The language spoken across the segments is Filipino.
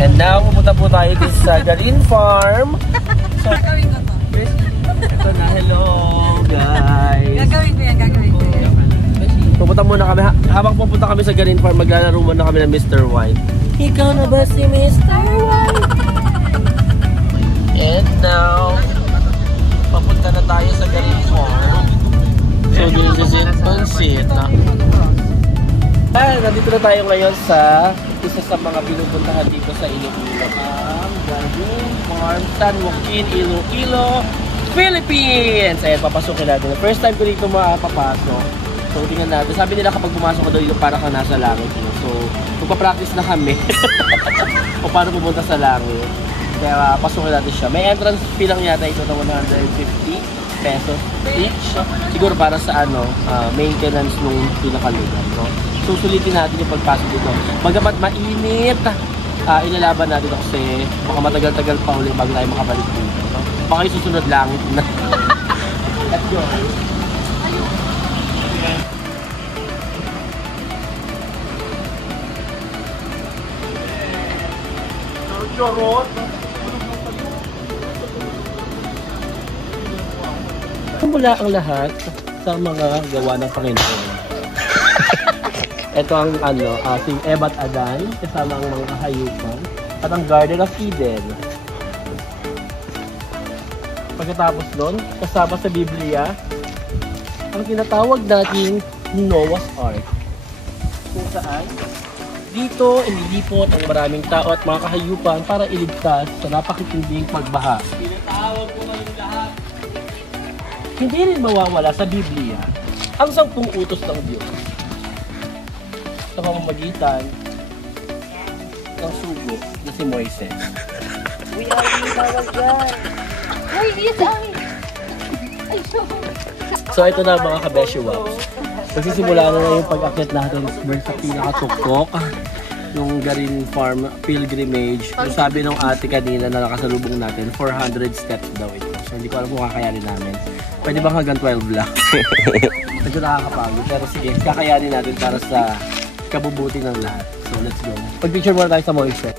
And now, pupunta po tayo dito sa Garin Farm. Gagawin ko to. Ito na, hello guys. Gagawin ko yan, gagawin ko yan. Pupunta muna kami, habang pupunta kami sa Garin Farm, maglalaro muna kami ng Mr. White. Ikaw na ba si Mr. White? And now, papunta na tayo sa Garin Farm. So this is it, Pansit. Nandito na tayo ngayon sa isa sa mga pinupuntahan dito sa Iloilo. Ang Garin Farm, San Joaquin, Iloilo, Philippines! Ayan, papasukin natin. First time ko dito makapapasok. So tingnan natin. Sabi nila kapag pumasok ka dito para kang nasa langit. So magpa-practice na kami. O paano pumunta sa langit. Kaya pasukin natin siya. May entrance fee lang yata ito na 150 pesos each. Siguro para sa maintenance nung pinakalugar. No? Susulitin natin yung pagpasok dito. Bagamat mainit, ilalaban natin kasi baka matagal-tagal pa ulit bago tayo makabalik dito. No? Baka yung susunod langit na. Let's go. Chorot. Mula ang lahat sa mga gawa ng Panginoon. Ito ang si Eva at Adan, kasama ang mga hayupan, at ang Garden of Eden. Pagkatapos nun, kasama sa Biblia, ang tinatawag nating Noah's Ark. Kung saan, dito inilipot ang maraming tao at mga kahayupan para iligtas sa napakitinding pagbaha. Tinatawag ko kayong lahat. Hindi rin mawawala sa Biblia ang 10 utos ng Diyos sa pamamagitan ng sugo na si Moises. Uy, ay, tawag yan. Uy, ay. So ito na mga kabeshi waps. Magsisimula na yung pag-akyat natin sa pinakatuktok yung Garin Farm Pilgrimage. Yung sabi ng ate kanina na nakasalubong natin, 400 steps daw ito. So hindi ko alam kung kakayanin namin. Pwede bang hanggang 12 lang? Medyo nakakapagod. Pero sige, kakayanin natin para sa kabubuti ng lahat. So let's go. Pag-picture muna tayo sa Moises.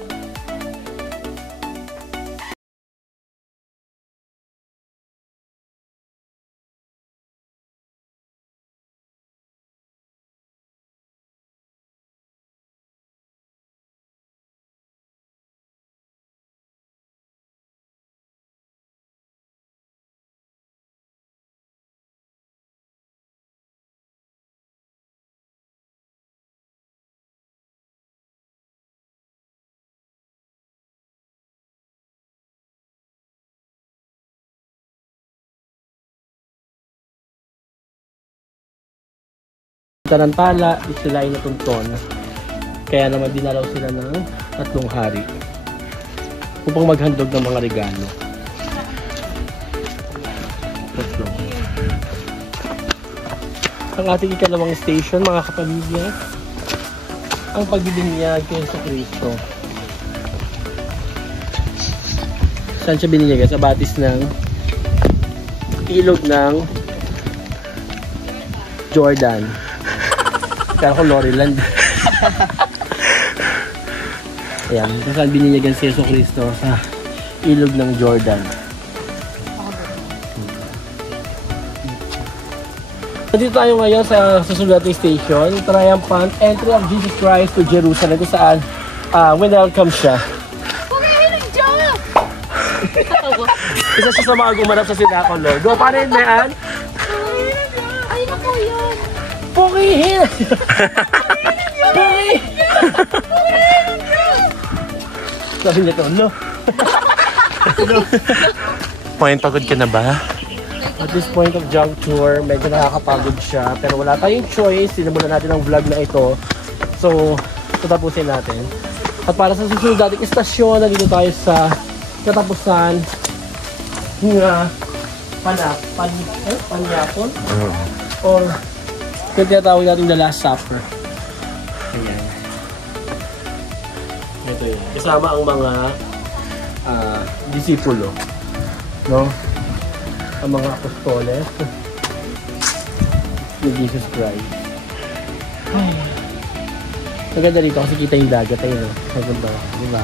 Tarantala, sila ay natunton. Kaya naman dinalaw sila ng 3 hari upang maghandog ng mga regalo. Let's go. Ang ating ikalawang station, mga kapamilya, ang pagbibinyag kay Jesucristo. Saan siya bininyag? Sa batis ng ilog ng Jordan. Kaya ako Loriland. Ayan, kung saan bininyagan si Jesucristo sa ilog ng Jordan. Dito tayo ngayon sa susunod nating station, Triumphant Entry of Jesus Christ to Jerusalem, kung saan welcome siya. Pumihin ng Diyos! Isa siya sa mga gumanap sa Sinacolor. Go, paano yun, Mean? Ay, naku yun! Pumihin! Pumihin! Sabi niya to, no? Pagod ka na ba? At this point of juncture, medyo nakakapagod siya. Pero wala tayong choice. Sinimulan natin ang vlog na ito. So, tatapusin natin. At para sa susunod nating istasyon, nandito tayo sa katapusan ng Panyapon. Or, kung tinatawag natin The Last Supper. Ayan. Ito yun. Kasama ang mga disipulo. No? Ang mga apostoles ni Jesus Christ. Ay. Maganda rito kasi kita yung dagat. Ayun, maganda. Diba?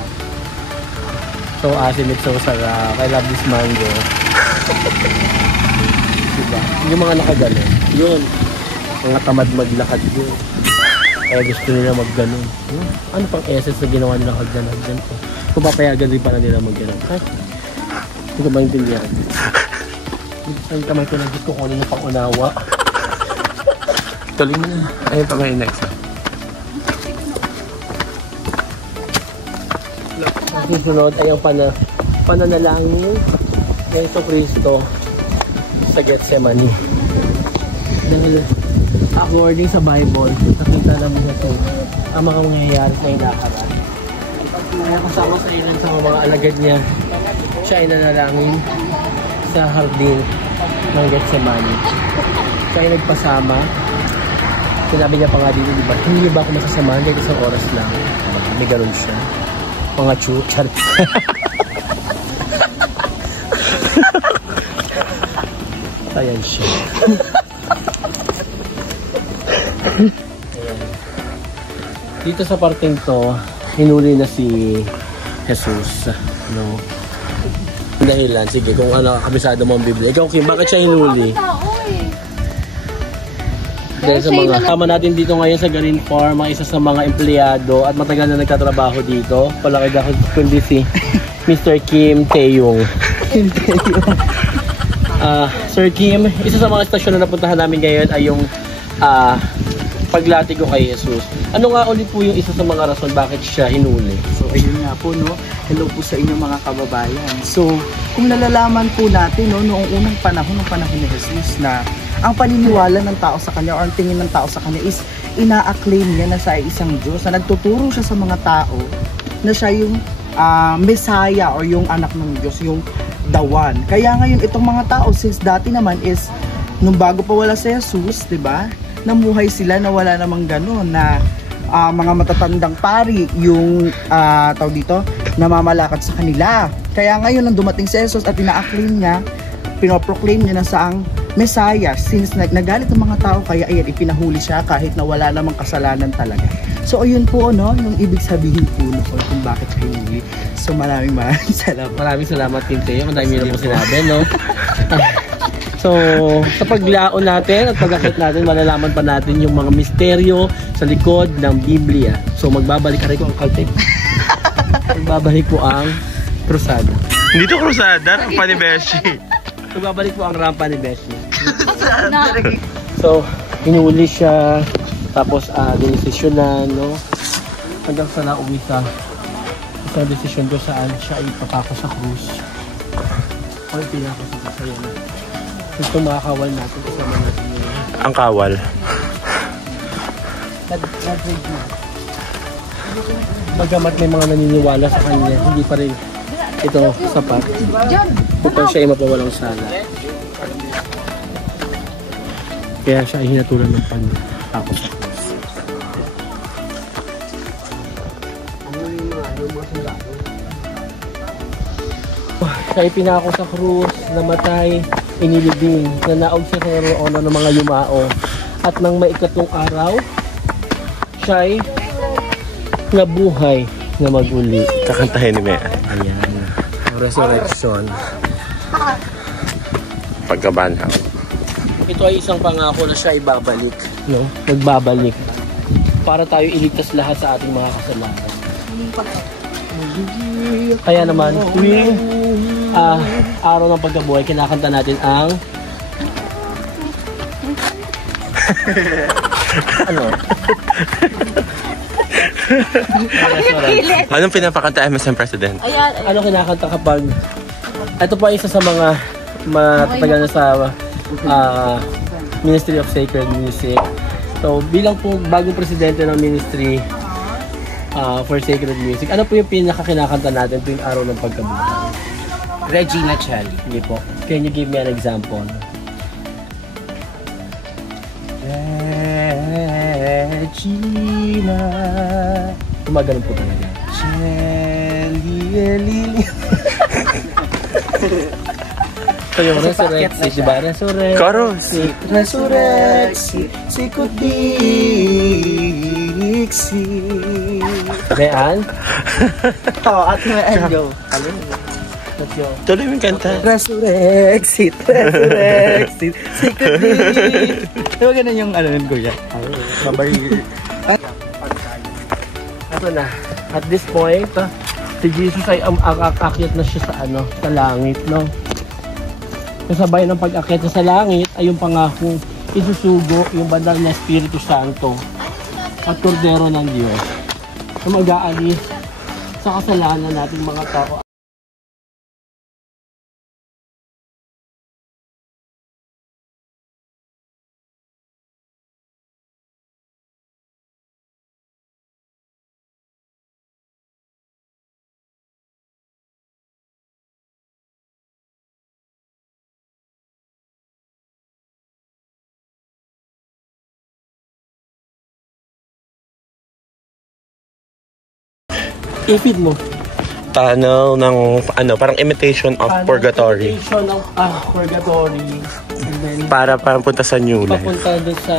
So asim, it's so sarap. I love this mango. Diba? Yung mga nakaganon. Yun. Mga tamad maglakad yun. Kaya gusto nila magganon. Ano pang essence na ginawa nila kaganon? Ganito. Kung papayagan din pala nila magganon. Ay, hindi ko maintindihan. Ang kamay ko lang gusto ko ano yung pang-unawa. Tuloy mo na. Ayun pa kayo next. Susunod ay ang pananalangin ng Yesu Cristo sa Gethsemane. Dahil according sa Bible, nakita namin ito ang mga mangyayari sa inakaraan. Kaya kasama sa ilan sa mga alagad niya, siya ay nanalangin sa hardin ng Gethsemane. Siya ay nagpasama. Sinabi niya pa nga dito, diba? Hindi niyo ba ako masasamahan kahit isang oras lang? May ganun siya. Mga chuchar. Ayan siya. Ayan. Dito sa parteng to, hinuli na si Jesus. No? Dahilan, sige, kung ano, kabisado mo ang Biblia. Ikaw, Kim, bakit siya hinuli? Dahil sa mga kasama natin dito ngayon sa Garin Farm, mga isa sa mga empleyado at matagal na nagtatrabaho dito. Palaki dahil kundi si Mr. Kim Taeyong. Sir Kim, isa sa mga estasyon na napuntahan namin ngayon ay yung paglatigo kay Jesus. Ano nga ulit po yung isa sa mga rason bakit siya hinuli? So ayun nga po, no? Hello po sa inyong mga kababayan. So kung nalalaman po natin, no, noong unang panahon ni Jesus na ang paniniwala ng tao sa kanya o ang tingin ng tao sa kanya is ina-acclaim niya na siya ay isang Diyos, na nagtuturo siya sa mga tao na siya yung Messiah o yung anak ng Diyos, yung the one. Kaya ngayon itong mga tao, since dati naman is nung bago pa wala si Jesus, 'di ba? Namuhay sila na wala namang gano'n na mga matatandang pari yung tawag dito, namamalakad sa kanila. Kaya ngayon nang dumating si Jesus at ina-acclaim niya, pinoproclaim niya na saang Messiah, since nagalit ng mga tao, kaya ayan, ipinahuli siya kahit na wala namang kasalanan talaga. So ayun po, no, yung ibig sabihin po no, kung bakit siya hinuli. So maraming salamat. Maraming salamat, Kim Taeyong. Ang dami na po sinabi, no? So, sa paglaon natin at pag-akit natin, malalaman pa natin yung mga misteryo sa likod ng Biblia. So, magbabalik ka rin ko ang kaltip. Magbabalik po ang krusada. Dito krusada, Rampa ni Beshi. Magbabalik po ang rampa ni Beshi. So, hinuli siya, tapos dinesisyonan, no? Hanggang sa nauwi sa isang desisyon ko saan siya ipapako sa krus. O pinako sa kasayan. Gusto makakawal natin kasama natin yun. Ang kawal. Bagamat may mga naniniwala sa kanya, hindi pa rin ito sapat upang siya ay mapawalang sala. Kaya siya ay hinatulan ng pagtako sa krus. Siya ay pinako sa krus, namatay, inilibing, na naog siya sa naroonan ng mga yumao. At nang maikatlong araw, siya ay nabuhay na maguli. Kakantahin ni Mea. Ayan. Resurrection. Pagkabanhaw. Ito ay isang pangako na siya ay babalik. No? Nagbabalik. Para tayo iligtas lahat sa ating mga kasalanan. Kaya naman, tuwing araw ng pagkabuhay, kinakanta natin ang ano? Anong pinapakanta MSM President? Ano kinakanta kapag ito pa isa sa mga matatagal na sa Ministry of Sacred Music. So bilang po bagong presidente ng Ministry for Sacred Music, ano po yung pinakakinakanta natin tuwing araw ng pagkabuhay? Regina Chali. Hindi po. Can you give me an example? Regina Gumagano'n po talaga. Chali. So yung resurrect, diba? Resurrect. Chorus. Resurrect, sikot diksi. Rean? Oh, at and go. Let's go. Tuloy mo yung kanta. Resurrexit, resurrexit, secretly. Diba ganun yung ano nun, kuya? Sabay. Ito na. At this point, si Jesus ay aakyat na siya sa sa langit, no? Kasabay ng pag-akyat niya sa langit ay yung pangakong isusugo yung banal na Espiritu Santo at Kordero ng Diyos na mag-aalis sa kasalanan nating mga tao. I-feed mo. Tunnel ng, parang imitation of purgatory. Imitation of purgatory. And then, Para punta sa new life. papunta doon sa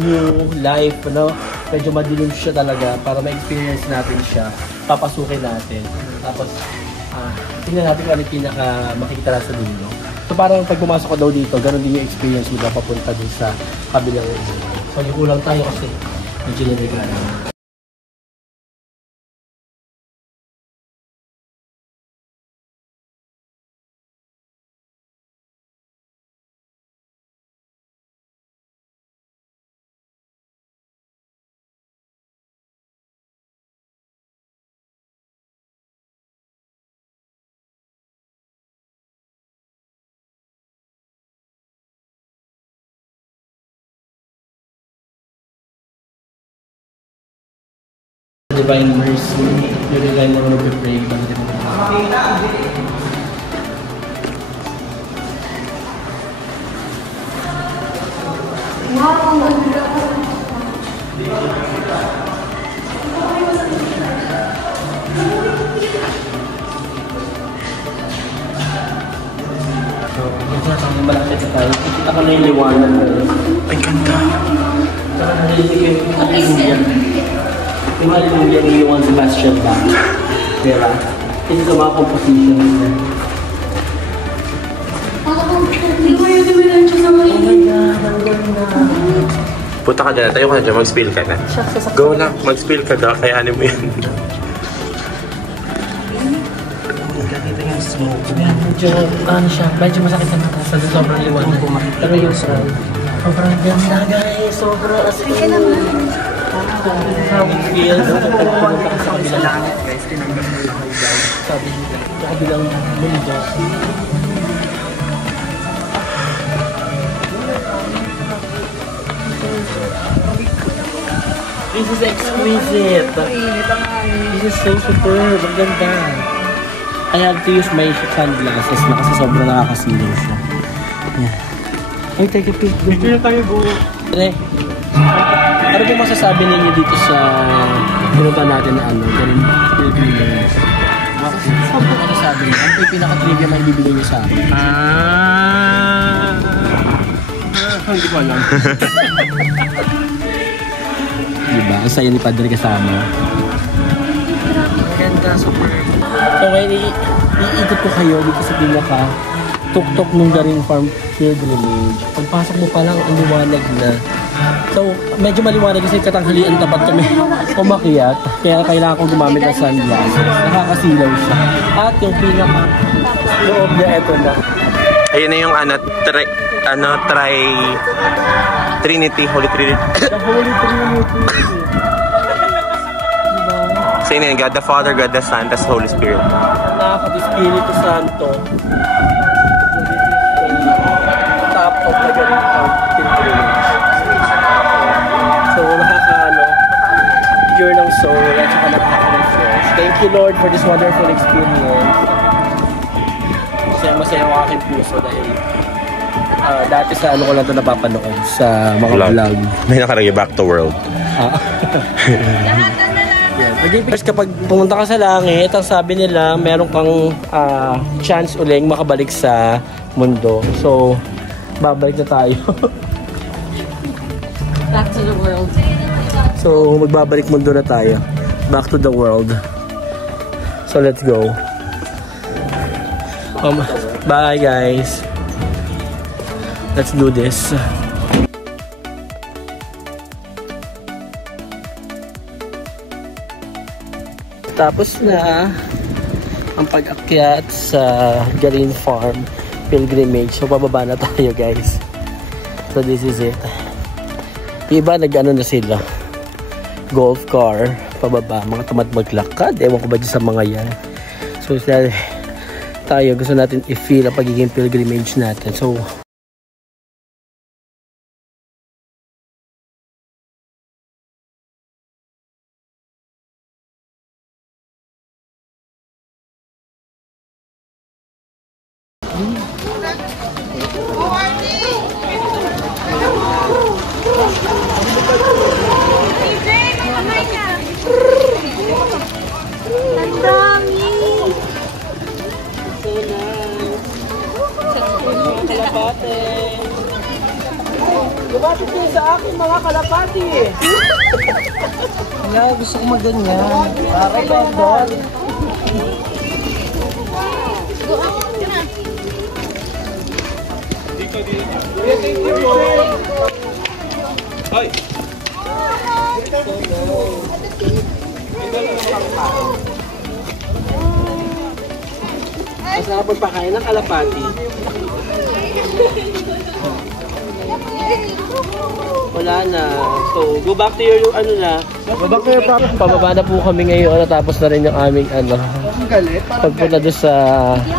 new life, no? Medyo madilim siya talaga para ma-experience natin siya. Papasukin natin. Tapos, tingnan natin kung ano yung pinaka makikita na sa dulo. So parang pag pumasok ka daw dito, ganun din yung experience mo na papunta doon sa kabilang ito. So, kulang tayo kasi medyo niligalan. Divine mercy, your divine Lord, we pray. Malapit na tayo. Kita ko na yung liwanag na yun. Ay, ganda. Parang nalilig yung hallelujah. Yung hallelujah ni Juan Sebastian Bach. Diba? Ito sa mga composition niya. Punta ka dyan. Tayo ka na dyan. Mag-spill ka na. Go na. Mag-spill ka daw. Kaya mo yan. Medyo, siya, medyo masakit sa mata sa sobrang liwanag. Pero yung sobrang ganda guys, sobrang asli. Sige naman. How it feels. Pagpunta ka sa kabilang langit guys, tinanggal mo yung guys. Sabi nila, sa kabilang mundo. This is exquisite. This is so superb. Ang ganda. I have to use my sunglasses na kasi sobrang nakakasilaw siya. Yeah. Ay, take a pic. Picture na tayo, bro. Ano po masasabi ninyo dito sa pinunta natin na ganun pilgrimage? Ano po masasabi niyo? Ano po yung pinaka-trivia na ibibigay niyo sa akin? Hindi ko alam. Diba? Ang saya ni Padre kasama. Maganda, super. So ngayon, iikot ko kayo dito sa pinaka-tuktok nung Garing Farm Pilgrimage. Pagpasok mo pa lang, ang liwanag na. So, medyo maliwanag kasi katanghalian tapat kami umakyat. Kaya kailangan kong gumamit ng sunglasses. Nakakasilaw siya. At yung pinaka-loob niya, eto na. Ayun na yung Trinity, Holy Trinity. The Holy Trinity. Say na God the Father, God the Son, tas Holy Spirit. Nakaka-Espiritu Santo. Top of the Garing Farm Pilgrimage. So, pure ng soul at saka nakaka-refresh. Thank you, Lord, for this wonderful experience. Masaya ang aking puso dahil dati sa ko lang ito napapanood sa mga vlog. May nakalagay back to world. First, kapag pumunta ka sa langit, ang sabi nila, meron kang chance uling makabalik sa mundo. So, babalik na tayo. Back to the world. So, magbabalik mundo na tayo. back to the world. So let's go. Bye guys. Let's do this. Tapos na ang pag-akyat sa Garin Farm pilgrimage. So bababa na tayo guys. So this is it. Yung iba nag-ano na sila. Golf car. Pababa. Mga tamad maglakad. Ewan ko ba dyan sa mga yan. So tayo gusto natin i-feel ang pagiging pilgrimage natin. So lumapit kayo sa akin mga kalapati. Wala, gusto ko maganyan. Para ba doon? Hoy! Masarap magpakain ng kalapati. Wala na. So, go back to your ano na. Go back to your property. Pababa na po kami ngayon. Natapos na rin yung aming ano. Pagpunta doon sa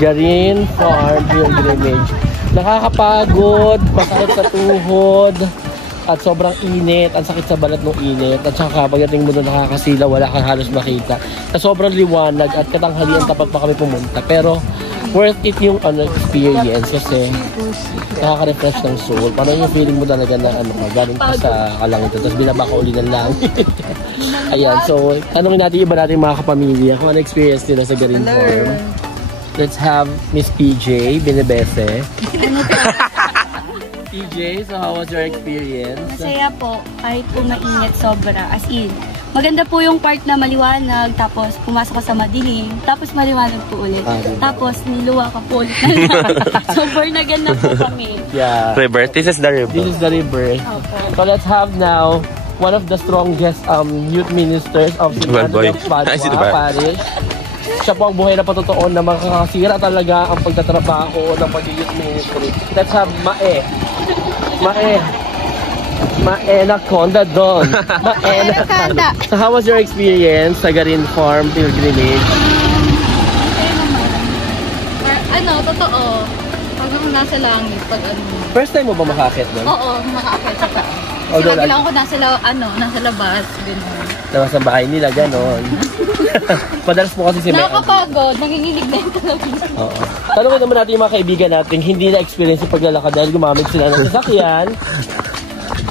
Garin Farm pilgrimage. Nakakapagod, masakit sa tuhod, at sobrang init, ang sakit sa balat ng init. At saka pagdating mo doon nakakasila, wala kang halos makita. Sa sobrang liwanag at katanghalian tapat pa kami pumunta. Pero worth it yung experience kasi nakaka-refresh ng soul. Parang yung feeling mo talaga na galing ka sa kalangitan. Tapos binaba ka uli ng langit. Ayan, so tanongin natin iba natin mga kapamilya kung ano experience nila sa Garin Farm. Let's have Miss PJ Binebese. PJ, so how was your experience? Masaya po, kahit po mainit sobra. As in, maganda po yung part na maliwanag, tapos pumasok ka sa madilim, tapos maliwanag po ulit. Tapos niluwa ka po ulit na lang. So, burnagan na po kami. Yeah. River. This is the river. This is the river. So let's have now one of the strongest youth ministers of Padua Parish. Siya po ang buhay na patotoo na makakasira talaga ang pagtatrabaho ng pag-youth ministry. Let's have Mae Naconda doon. Mae Naconda. So how was your experience sa Garin Farm pilgrimage? Totoo. Pag nasa langit, pag First time mo ba makakit doon? Oo, makakit sa taas. Kasi lagi lang ako nasa labas, gano'n. Labas sa bahay nila, gano'n. Padalas po kasi si Mae. Nakakapagod, nanginginig na yung television. Oo. Tanungin naman natin yung mga kaibigan natin, hindi na-experience yung paglalakad dahil gumamit sila ng sasakyan.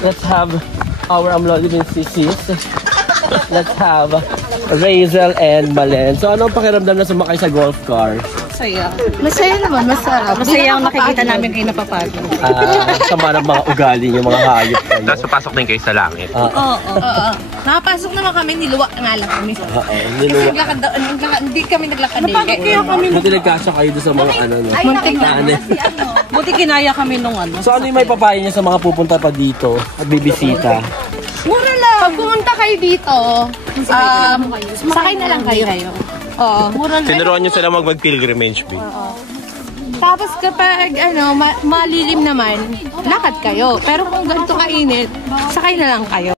Let's have our amlodibin sisis. Let's have Razel and Malen. So, ano ang pakiramdam na sumakay sa golf car? Masaya. Masaya naman, masarap. Masaya ang nakikita namin kayo napapagod. Sama ng mga ugali yung mga hayop kayo. Tapos papasok din kayo sa langit. Oo. Nakapasok naman kami, niluwa nga lang kami. Hindi kami naglakad. Napagod kaya kami. Buti nagkasya kayo doon sa mga Muntik na. Buti kinaya kami nung So ano yung may papayo niya sa mga pupunta pa dito at bibisita? Mura lang. Pag pumunta kayo dito, sakay na lang kayo. Oo. Mura lang. Tinuruan nyo sila mag-pilgrimage. Tapos kapag malilim naman, lakad kayo. Pero kung ganito kainit, sakay na lang kayo.